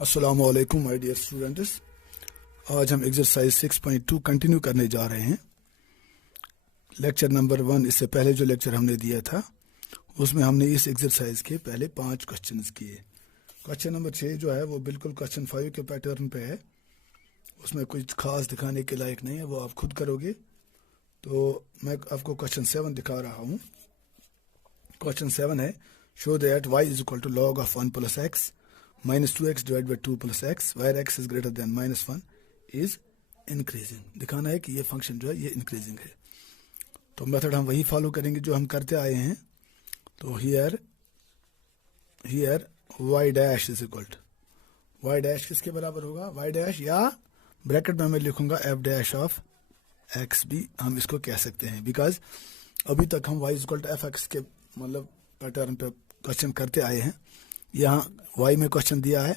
अस्सलामु अलैकुम my dear students. आज हम एक्सरसाइज 6.2 कंटिन्यू करने जा रहे हैं। लेक्चर नंबर 1, इससे पहले जो लेक्चर हमने दिया था उसमें हमने इस एक्सरसाइज के पहले 5 क्वेश्चंस किए। क्वेश्चन नंबर 6 जो है वो बिल्कुल क्वेश्चन 5 के पैटर्न पे है, उसमें कुछ खास दिखाने के लायक नहीं है, वो आप खुद करोगे। तो मैं आपको क्वेश्चन 7 दिखा रहा हूँ। क्वेश्चन 7 है, show that y is equal to log of 1 plus x minus 2x divided by 2 plus x where x is greater than minus 1 is increasing। दिखाना है कि ये फंक्शन जो है ये इंक्रीजिंग है। तो मेथड हम वही फॉलो करेंगे जो हम करते आए हैं। तो here y dash is equal to y dash किसके बराबर होगा, y डैश, या ब्रैकेट में मैं लिखूंगा f डैश ऑफ x भी हम इसको कह सकते हैं, बिकॉज अभी तक हम y is equal to f x के मतलब पैटर्न पे क्वेश्चन करते आए हैं। यहाँ y में क्वेश्चन दिया है,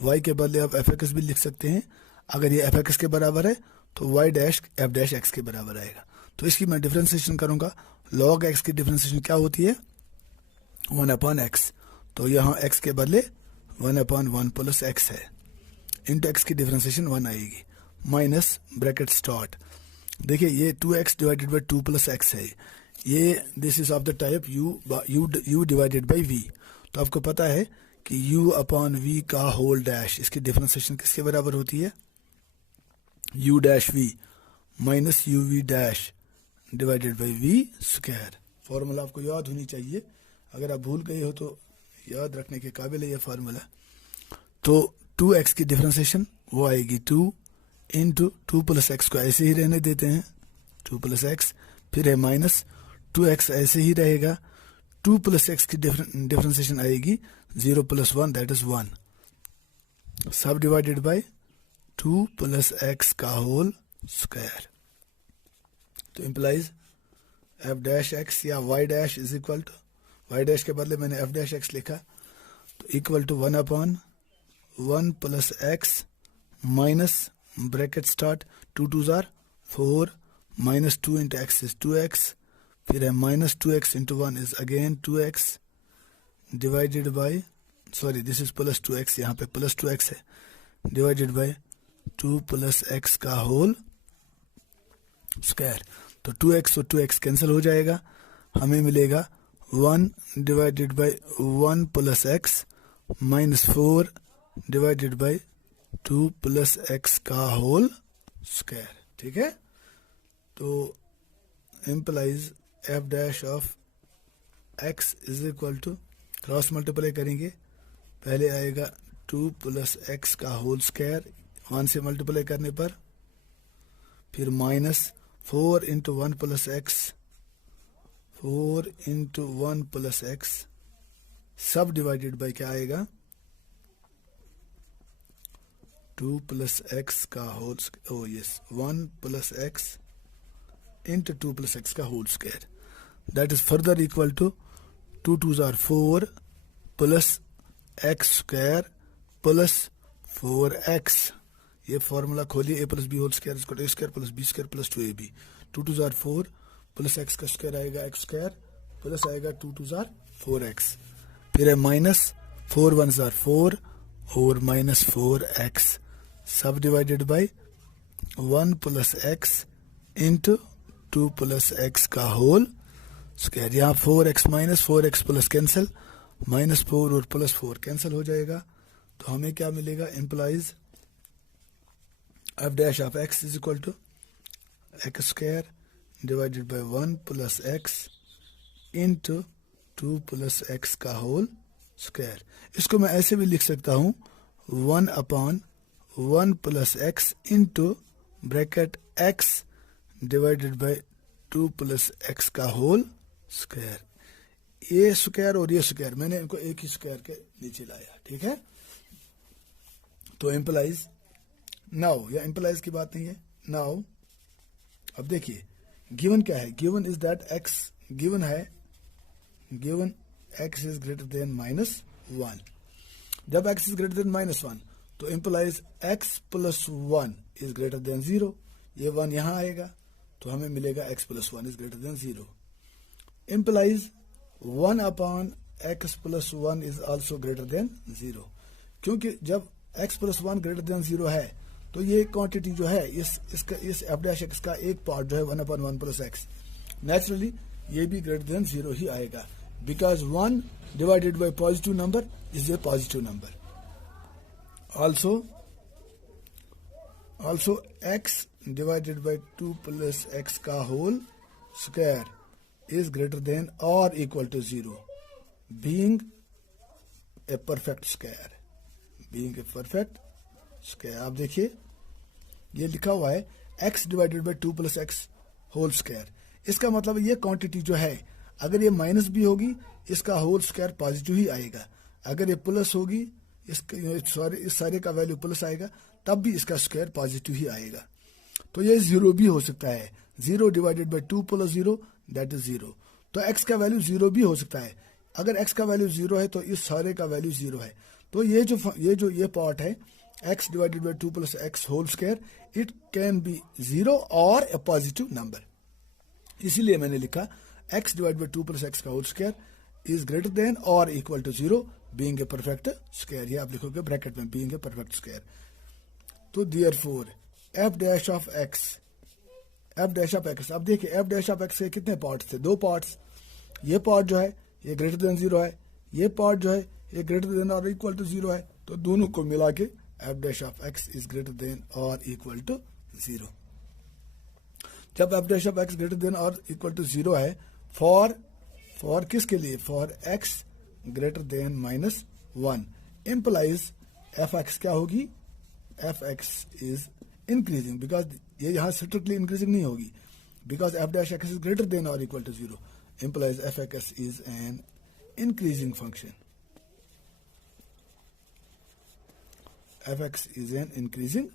y के बदले आप एफ एक्स भी लिख सकते हैं। अगर ये एफ एक्स के बराबर है तो y dash F dash x के बराबर आएगा। तो इसकी मैं डिफ्रेंसिएशन करूंगा। log x की डिफ्रेंसिएशन क्या होती है, 1 अपॉन एक्स। तो यहाँ x के बदले 1 अपॉन 1 प्लस एक्स है, इंटू एक्स की डिफ्रेंसिएशन 1 आएगी, माइनस ब्रैकेट स्टार्ट। देखिए ये 2x divided by 2 plus x है, ये this is of the type u divided by v। तो आपको पता है कि u अपॉन v का होल डैश, इसकी डिफरेंशिएशन किसके बराबर होती है, u dash v minus u v dash divided by v square. Formula आपको याद होनी चाहिए, अगर आप भूल गए हो तो याद रखने के काबिल है ये फार्मूला। तो 2x की डिफरेंशिएशन वो आएगी 2 इंटू 2 प्लस एक्स को ऐसे ही रहने देते हैं, 2 प्लस एक्स, फिर है माइनस 2x ऐसे ही रहेगा, 2 प्लस एक्स की डिफरेंशिएशन आएगी 0 प्लस 1 दैट इज 1, सब डिवाइडेड बाय 2 प्लस एक्स का होल स्क्वायर। तो इम्प्लाइज एफ डैश एक्स या y dash is equal to, y dash के बदले मैंने एफ डैश एक्स लिखा, तो equal to 1 upon 1 plus x minus bracket start 2 2 जार 4 minus 2 into x is 2x, फिर है minus 2x into 1 is again 2x divided by, sorry this is plus 2x, यहाँ पे प्लस 2x है, divided by 2 plus x का whole square. तो 2x और 2x cancel हो जाएगा, हमें मिलेगा 1 divided by 1 plus x minus 4 divided by 2 plus x का होल स्क्वायर। ठीक है, तो implies F dash of x is equal to, cross multiply करेंगे, पहले आएगा 2 प्लस एक्स का होल स्क्वायर 1 से मल्टीप्लाई करने पर, फिर minus 4 into 1 plus x, 4 into 1 plus x, सब डिवाइडेड बाई क्या आएगा 2 प्लस एक्स का whole, oh yes 1 plus x into 2 plus x का whole square, that is further equal to 2 2 जार 4 plus x square plus 4x। ये formula खोलिए, a plus B whole square इसको a square plus B square plus 2ab, 2 2 जार 4 plus x का square आएगा x square plus आएगा 2 2 jar 4x, फिर है माइनस 4 1 जार 4 और माइनस 4x, सब divided by 1 plus x into 2 plus x का होल स्क्वायर। यहाँ 4x minus 4x plus cancel, minus 4 और प्लस 4 कैंसिल हो जाएगा, तो हमें क्या मिलेगा, implies F dash of x is equal to x square divided by 1 plus x into 2 plus x का होल स्क्वायर। इसको मैं ऐसे भी लिख सकता हूँ 1 upon 1 plus x into bracket x divided by 2 plus x का होल स्क्वायर। ये स्क्वायर और ये स्क्वायर मैंने इनको एक ही स्क्वायर के नीचे लाया, ठीक है। तो इम्प्लाइज नाउ, या इम्प्लाइज की बात नहीं है नाउ। अब देखिए गिवन क्या है, given is that x, given है, given x is greater than minus 1। जब x is greater than minus 1 तो implies x plus 1 is greater than 0, ये 1 यहाँ आएगा तो हमें मिलेगा x plus 1 is greater than 0। Implies 1 upon x plus 1 is also greater than 0, क्योंकि जब x प्लस 1 ग्रेटर देन 0 है, तो ये क्वांटिटी जो है इस एफ डैश एक्स का एक पार्ट जो है 1/1 प्लस एक्स, नेचुरली ये भी ग्रेटर देन 0 ही आएगा, because 1 divided by positive number is a positive number. Also x divided by 2 plus x का whole square is greater than or equal to 0, being a perfect square. Being a perfect square. आप देखिए ये लिखा हुआ है x divided by 2 plus x whole square. इसका मतलब ये क्वांटिटी जो है अगर ये माइनस भी होगी इसका होल स्क्वायर पॉजिटिव ही आएगा, अगर ये प्लस होगी इस सारे का वैल्यू प्लस आएगा तब भी इसका स्क्वायर पॉजिटिव ही आएगा. तो ये 0 भी हो सकता है, 0 divided by 2 plus 0 that is 0. तो x का वैल्यू 0 भी हो सकता है, अगर x का वैल्यू 0 है तो इस सारे का वैल्यू 0 है. तो ये पार्ट है x divided by 2 plus x whole square, it can be 0 और ए पॉजिटिव नंबर. इसीलिए मैंने लिखा x divided by 2 plus x का whole square is greater than और equal to 0 being a perfect square. ये आप लिखोगे ब्रैकेट में बीइंग ए परफेक्ट स्क्वायर. तो therefore f dash of x, अब देखिए f डैश ऑफ x के कितने पार्ट्स थे, 2 पार्ट्स. ये पार्ट जो है ये ग्रेटर देन 0 है, ये पार्ट जो है ये ग्रेटर देन और इक्वल टू 0 है, तो दोनों को मिला के f dash of x is greater than और इक्वल टू 0. जब f dash of x greater than और इक्वल टू 0 है फॉर किसके लिए, for x greater than -1 implies f(x) क्या होगी, f(x) इज इंक्रीजिंग, बिकॉज ये यहाँ स्ट्रिक्टली इंक्रीजिंग नहीं होगी, because f dash x is greater than और equal to 0 implies f(x) is an increasing function. f(x) is an increasing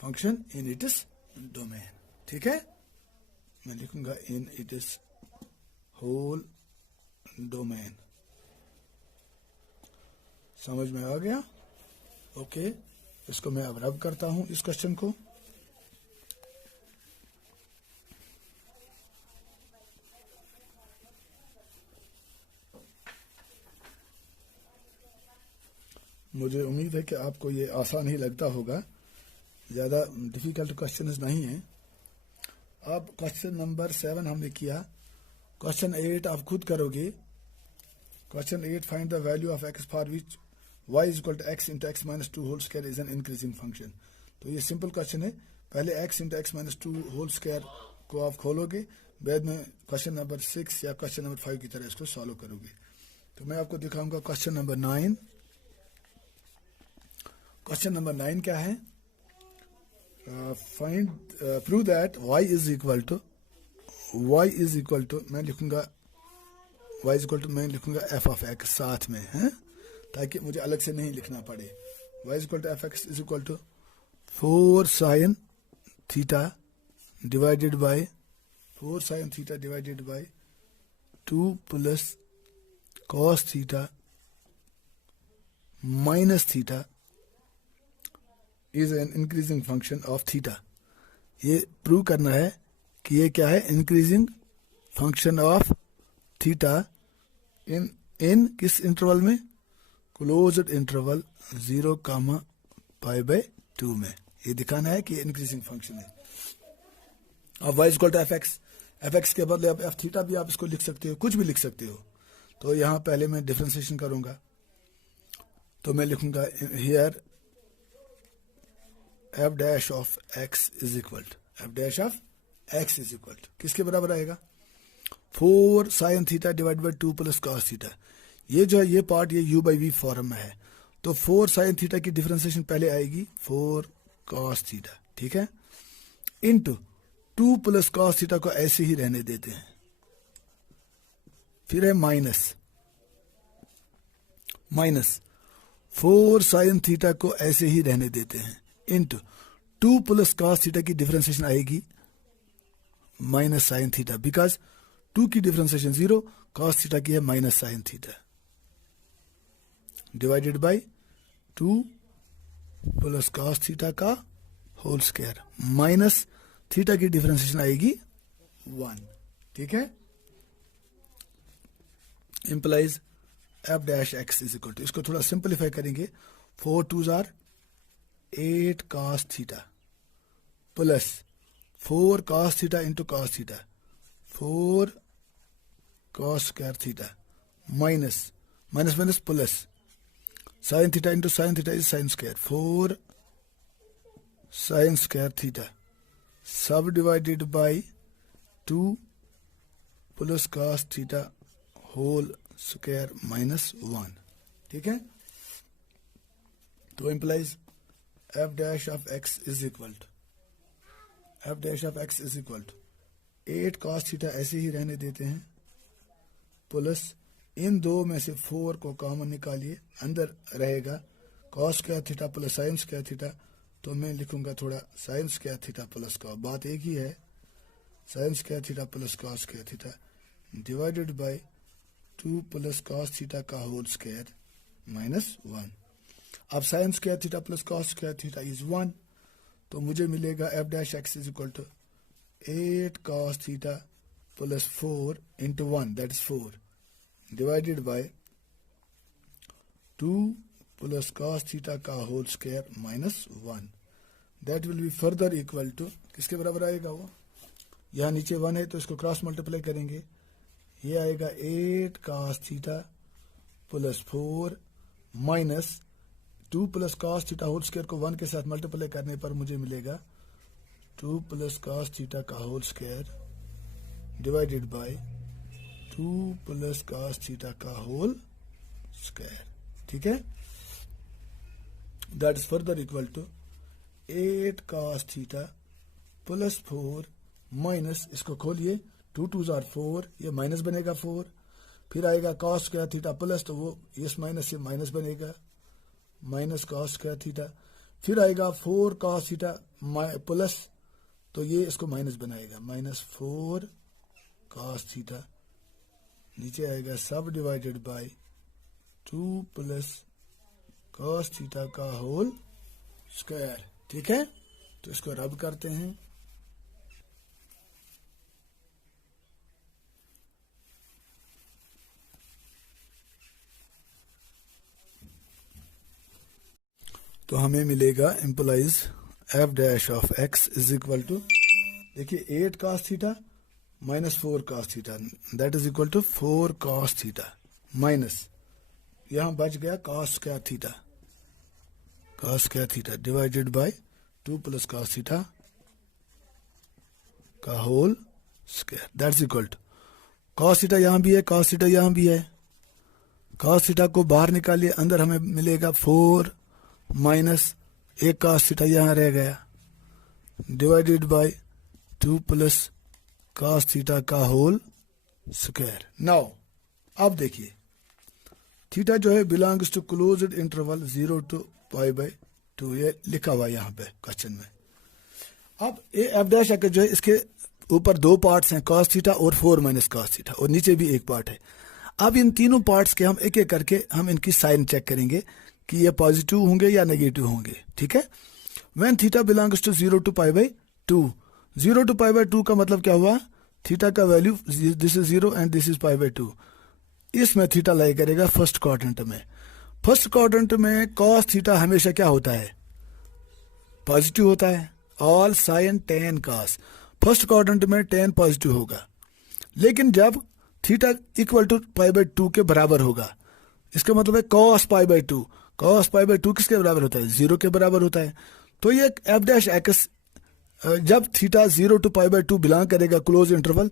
function in its domain. ठीक है, मैं लिखूंगा इन इट्स होल डोमेन. समझ में आ गया? ओके, इसको मैं अब रब करता हूं इस क्वेश्चन को. मुझे उम्मीद है कि आपको ये आसान ही लगता होगा, ज़्यादा डिफिकल्ट क्वेश्चन नहीं है. अब क्वेश्चन नंबर 7 हमने किया. क्वेश्चन 8 आप खुद करोगे. Question 8, find the value of x for which y is equal to x into x minus 2 whole square is an increasing function. तो ये सिंपल क्वेश्चन है. पहले x into x minus 2 whole square को आप खोलोगे, बाद में क्वेश्चन नंबर 6 या क्वेश्चन नंबर 5 की तरह इसको सॉल्व करोगे. तो मैं आपको दिखाऊंगा क्वेश्चन नंबर 9. क्वेश्चन नंबर 9 क्या है, find prove that y is equal to मैं लिखूंगा y इज इक्वल टू मैं लिखूंगा f ऑफ x साथ में है, ताकि मुझे अलग से नहीं लिखना पड़े. y is equal to f x is equal to 4 sin theta divided by 2 plus cos theta minus theta is an increasing function of theta. ये प्रूव करना है कि ये क्या है, increasing function of theta in किस इंटरवल में, closed interval 0,π/2 में. ये दिखाना है कि ये इंक्रीजिंग फंक्शन है. अब y equal to f x के बदले अब एफ थीटा भी आप इसको लिख सकते हो, कुछ भी लिख सकते हो. तो यहाँ पहले मैं डिफरेंशिएशन करूंगा, तो मैं लिखूंगा here f dash of x is equal to किसके बराबर आएगा, 4 sin theta divide by 2 plus cos theta. ये जो है ये पार्ट ये u बाई वी फॉर्म में है, तो 4 sin थीटा की डिफरेंशिएशन पहले आएगी 4 cos थीटा, ठीक है, इनटू 2 प्लस cos थीटा को ऐसे ही रहने देते हैं. फिर है माइनस 4 sin थीटा को ऐसे ही रहने देते हैं इनटू 2 प्लस cos थीटा की डिफरेंशिएशन आएगी माइनस sin थीटा, बिकॉज 2 की डिफरेंशिएशन 0, cos थीटा की है minus sin theta, divided by 2 plus cos theta का होल स्क्वायर माइनस थीटा की डिफरेंशिएशन आएगी 1. ठीक है, implies f dash x is equal to, इसको थोड़ा सिंपलीफाई करेंगे, 4 2s are 8 cos theta plus 4 cos theta into cos theta 4 cos square theta minus minus minus plus sin theta into sin theta is sin square 4 sin square theta सब divided by 2 plus cos theta whole square minus 1. ठीक है, तो implies F dash of x is equal to F dash of x is equal to 8 cos theta ऐसे ही रहने देते हैं plus इन दो में से 4 को कॉमन निकालिए, अंदर रहेगा cos square theta plus sign square theta, तो मैं लिखूंगा थोड़ा साइन स्क्वायर थीटा प्लस का, बात एक ही है, sine square theta plus cos square theta divided by 2 plus cos theta का होल स्क्वायर माइनस 1. अब sine square theta plus cos square theta is 1, तो मुझे मिलेगा F dash x is equal to 8 cos theta plus 4 into 1 that is 4 divided by 2 plus cos theta का whole square minus 1. That will be further equal to किसके बराबर आएगा वो, यहाँ नीचे 1 है तो इसको क्रॉस मल्टीप्लाई करेंगे, ये आएगा 8 cos theta plus 4 minus 2 plus cos theta whole square को 1 के साथ मल्टीप्लाई करने पर मुझे मिलेगा 2 प्लस cos थीटा का whole square divided by 2 plus cos theta का होल स्क्वायर. ठीक है, that is further equal to 8 cos theta plus 4 minus, इसको खोलिए 2 2s are 4, ये माइनस बनेगा 4, फिर आएगा cos स्क्वायर थीटा प्लस, तो वो इस माइनस से माइनस बनेगा माइनस cos स्क्वायर थीटा, फिर आएगा 4 cos थीटा प्लस, तो ये इसको माइनस बनाएगा माइनस 4 cos थीटा, नीचे आएगा सब divided by 2 plus cos theta का होल स्क्वायर. ठीक है, तो इसको रब करते हैं, तो हमें मिलेगा implies F dash of x is equal to, देखिए 8 cos theta minus 4 cos theta that is equal to 4 cos theta minus यहां बच गया cos square theta divided by 2 plus cos theta का whole square that is equal to cos theta यहां भी है, cos theta यहां भी है, cos थीटा को बाहर निकालिए, अंदर हमें मिलेगा 4 माइनस 1 cos थीटा यहाँ रह गया divided by 2 plus cos theta का होल स्क्वायर. नाउ अब देखिए थीटा जो है belongs to closed interval 0 to π/2, ये लिखा हुआ यहाँ पे क्वेश्चन में. अब ए एफ डैश जो है इसके ऊपर 2 पार्ट्स हैं, cos थीटा और 4 माइनस cos थीटा, और नीचे भी एक पार्ट है. अब इन तीनों पार्ट्स के हम एक एक करके हम इनकी साइन चेक करेंगे कि ये पॉजिटिव होंगे या नेगेटिव होंगे. ठीक है, when theta belongs to 0 to π/2, 0 to π/2 का मतलब क्या हुआ, थीटा का value this is 0 and this is π/2, इसमें थीटा लाई करेगा फर्स्ट क्वाड्रेंट में. फर्स्ट क्वाड्रेंट में cos थीटा हमेशा क्या होता है, पॉजिटिव होता है, all sine tan cos, first quadrant में tan पॉजिटिव होगा, लेकिन जब थीटा इक्वल टू π/2 के बराबर होगा, इसका मतलब है cos π/2, cos π/2 किसके बराबर होता है, 0 के बराबर होता है. तो ये एफ डैश एक्स जब थीटा 0 to π/2 बिलोंग करेगा क्लोज इंटरवल,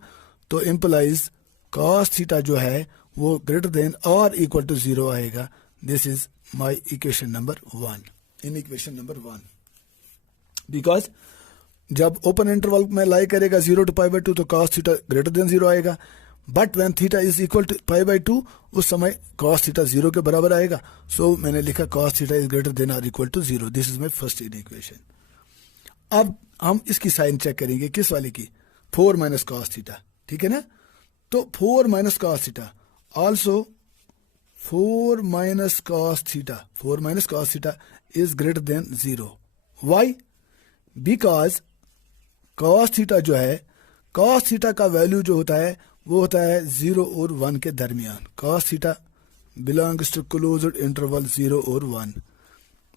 तो इम्प्लाइज cos थीटा जो है वो ग्रेटर देन और इक्वल टू 0 आएगा. This is my equation number 1. In equation number 1 because जब ओपन इंटरवल में लाई करेगा 0 to π/2 तो cos थीटा ग्रेटर देन 0 आएगा, but when theta is equal to π/2 उस समय cos थीटा 0 के बराबर आएगा. सो मैंने लिखा cos theta is greater than और equal to 0. This is my first equation. अब हम इसकी साइन चेक करेंगे, किस वाले की, 4 माइनस cos थीटा. ठीक है ना, तो 4 minus cos theta also 4 minus cos theta is greater than 0. Why, because cos theta जो है, cos थीटा का वैल्यू जो होता है वो होता है 0 और 1 के दरमियान. cos theta belongs to closed interval 0 और 1.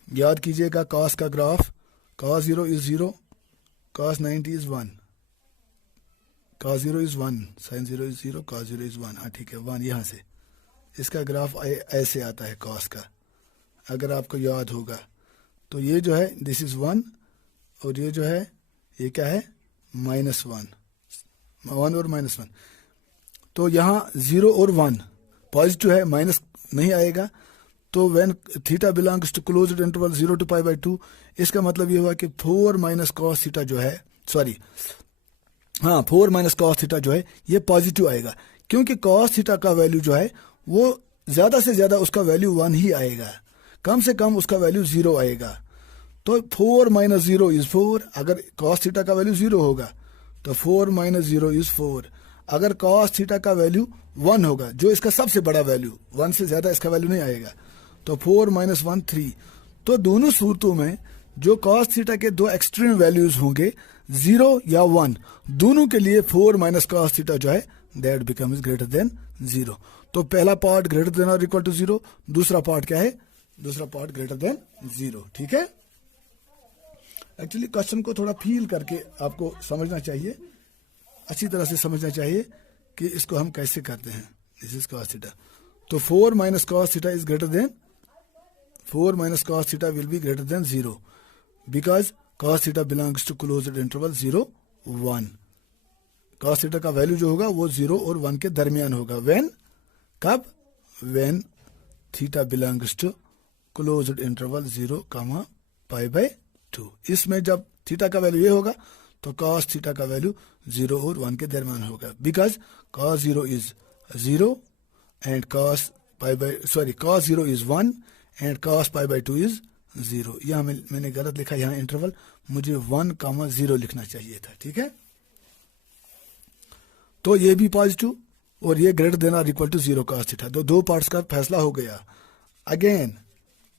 याद कीजिएगा cos का graph, cos 0 is 0, cos 90 is 1, cos 0 is 1, sin 0 is 0, cos 0 is 1। हाँ ठीक है, 1 यहाँ से इसका ग्राफ ऐसे आता है cos का, अगर आपको याद होगा। तो ये जो है दिस इज 1, और ये जो है ये क्या है -1, 1 और -1। तो यहाँ 0 और 1 पॉजिटिव है, माइनस नहीं आएगा। तो when theta belongs to closed interval 0 to π/2, इसका मतलब ये हुआ कि 4 - cos थीटा जो है, सॉरी हाँ 4 - cos थीटा जो है ये पॉजिटिव आएगा, क्योंकि cos थीटा का वैल्यू जो है वो ज़्यादा से ज़्यादा उसका वैल्यू 1 ही आएगा, कम से कम उसका वैल्यू 0 आएगा। तो 4 - 0 इज 4, अगर cos थीटा का वैल्यू 0 होगा तो 4 - 0 इज 4। अगर cos थीटा का वैल्यू 1 होगा, जो इसका सबसे बड़ा वैल्यू, 1 से ज़्यादा इसका वैल्यू नहीं आएगा, तो 4 - 1 3। तो दोनों सूरतों में जो cos थीटा के दो एक्सट्रीम वैल्यूज होंगे 0 या 1, दोनों के लिए 4 - cos थीटा जो है दैट बिकम्स ग्रेटर देन 0। तो पहला पार्ट ग्रेटर देन और इक्वल टू 0, दूसरा पार्ट क्या है, दूसरा पार्ट ग्रेटर देन 0। ठीक है, एक्चुअली क्वेश्चन को थोड़ा फील करके आपको समझना चाहिए, अच्छी तरह से समझना चाहिए कि इसको हम कैसे करते हैं। दिस इज cos थीटा, तो 4 - cos theta is greater than, 4 - cos theta will be greater than 0 because cos theta belongs to closed interval 0 1। cos theta का वैल्यू जो होगा वो 0 और 1 के दरमियान होगा। व्हेन, कब, when theta belongs to closed interval 0, π/2। इसमें जब थीटा का वैल्यू ये होगा तो cos थीटा का वैल्यू 0 और 1 के दरमियान होगा, because cos 0 is 0 and cos 0 is 1 and cos π/2 is 0। यहाँ मैंने गलत लिखा, यहाँ इंटरवल मुझे 1, 0 लिखना चाहिए था। ठीक है, तो ये भी पॉजिटिव और ये ग्रेटर देन और इक्वल टू 0 cos थीटा, तो दो पार्ट्स का फैसला हो गया। अगेन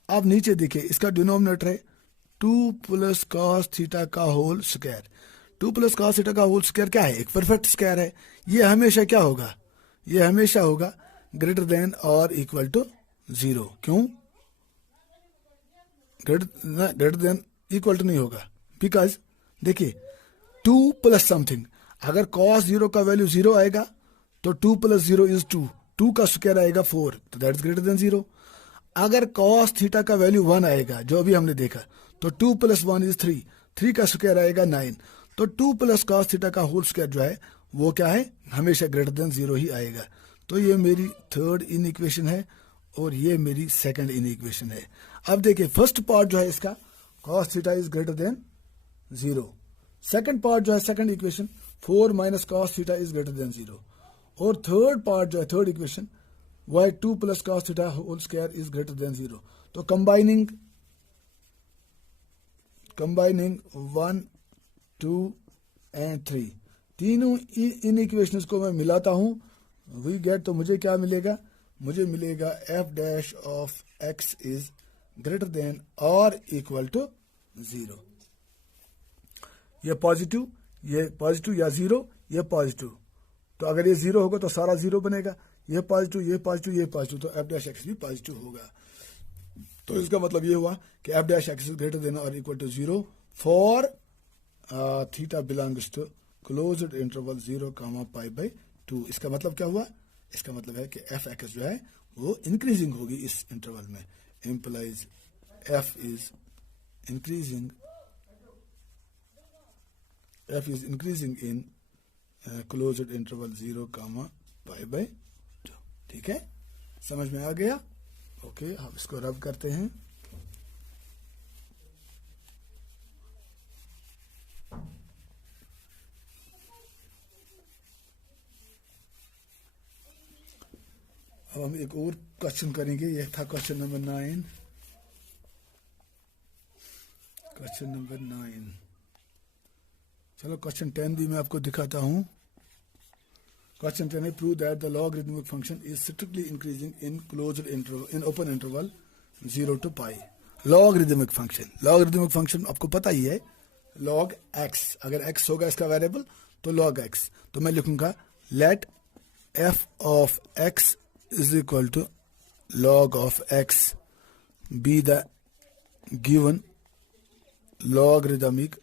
अब नीचे देखिए, इसका डिनोमिनेटर है 2 + cos थीटा का होल स्क्वायर। 2 + cos थीटा का होल स्क्वायर क्या है, एक परफेक्ट स्क्वायर है। ये हमेशा क्या होगा, ये हमेशा होगा ग्रेटर देन और इक्वल टू 0। क्यों ग्रेटर देन इक्वल टू नहीं होगा, बिकॉज देखिए 2 + समथिंग, अगर cos 0 का वैल्यू 0 आएगा तो 2 + 0 इज 2, 2 का स्क्वायर आएगा 4, तो दैट इज ग्रेटर देन 0। अगर cos थीटा का वैल्यू 1 आएगा, जो अभी हमने देखा, तो 2 + 1 इज 3, 3 का स्क्वायर आएगा 9, तो 2 + cos थीटा का होल स्क्वायर जो है वो क्या है, हमेशा ग्रेटर देन 0 ही आएगा। तो ये मेरी थर्ड इन इक्वेशन है और ये मेरी सेकंड इन इक्वेशन है। अब देखिए फर्स्ट पार्ट जो है इसका cos theta is greater than 0, second part जो है second equation 4 - cos theta is greater than 0, और थर्ड पार्ट जो है थर्ड इक्वेशन वह 2 + cos theta whole square is greater than 0। तो कंबाइनिंग 1, 2 एंड 3, तीनों इन इक्वेशंस को मैं मिलाता हूं, वी गेट, तो मुझे क्या मिलेगा, मुझे मिलेगा f' of x is greater than और इक्वल टू 0। ये पॉजिटिव या 0, ये पॉजिटिव, तो अगर ये 0 होगा तो सारा 0 बनेगा, ये पॉजिटिव, ये पॉजिटिव, ये पॉजिटिव, तो f' भी पॉजिटिव होगा। तो इसका मतलब ये हुआ कि f' इज ग्रेटर देन और equal to 0 for theta belongs to closed interval 0, π/2। इसका मतलब क्या हुआ, इसका मतलब है कि f(x) जो है वो इंक्रीजिंग होगी इस इंटरवल में, implies f is increasing in closed interval 0, π/2। ठीक है, समझ में आ गया? ओके, हम इसको रब करते हैं। अब हम एक और क्वेश्चन करेंगे, यह था क्वेश्चन नंबर 9। क्वेश्चन नंबर 9, चलो क्वेश्चन 10 भी मैं आपको दिखाता हूं। क्वेश्चन 10 है, prove that the logarithmic function is strictly increasing in closed interval, in open interval 0 to π। Logarithmic function आपको पता ही है, log x, अगर x होगा इसका वेरिएबल तो log x, तो मैं लिखूंगा let f of x is equal to log of x be the given logarithmic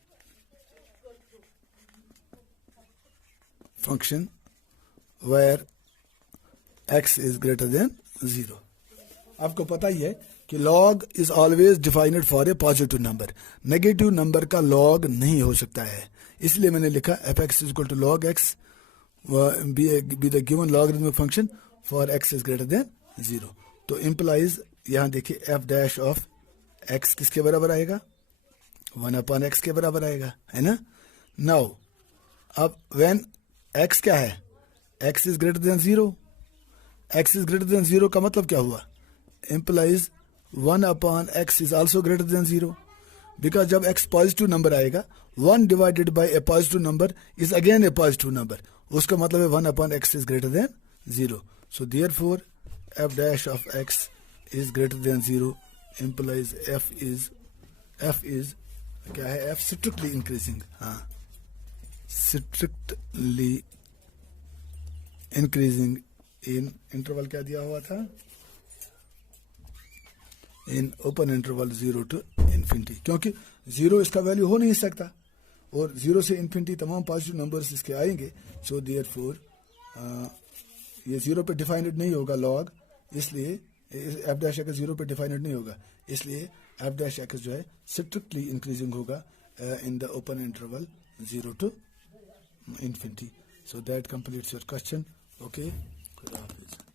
function where x is greater than 0। आपको पता ही है कि log is always defined for a positive number, negative number का log नहीं हो सकता है, इसलिए मैंने लिखा f(x) is equal to log x be the given logarithmic function for x is greater than 0। तो implies यहाँ देखिए f dash of x किसके बराबर आएगा, 1/x के बराबर आएगा, है ना। नाउ अब when x क्या है, x is greater than 0, x is greater than 0 का मतलब क्या हुआ, implies 1/x is also greater than 0, because जब x पॉजिटिव नंबर आएगा 1 divided by a positive number is again a positive number, उसका मतलब है 1/x is greater than 0। So therefore f dash of x is greater than 0 implies f is क्या है, f strictly increasing, हाँ strictly increasing in interval क्या दिया हुआ था, इन ओपन इंटरवल 0 to infinity, क्योंकि 0 इसका वैल्यू हो नहीं सकता और 0 से इन्फिनिटी तमाम पॉजिटिव नंबर्स इसके आएंगे। सो देयरफॉर ये 0 पे डिफाइंड नहीं होगा लॉग, इसलिए एफ डैश एक्स 0 पे डिफाइंड नहीं होगा, इसलिए एफ डैश एक्स जो है स्ट्रिक्टली इंक्रीजिंग होगा in the open interval 0 to infinity। So that completes your question. Okay, खुदा हाफिज़।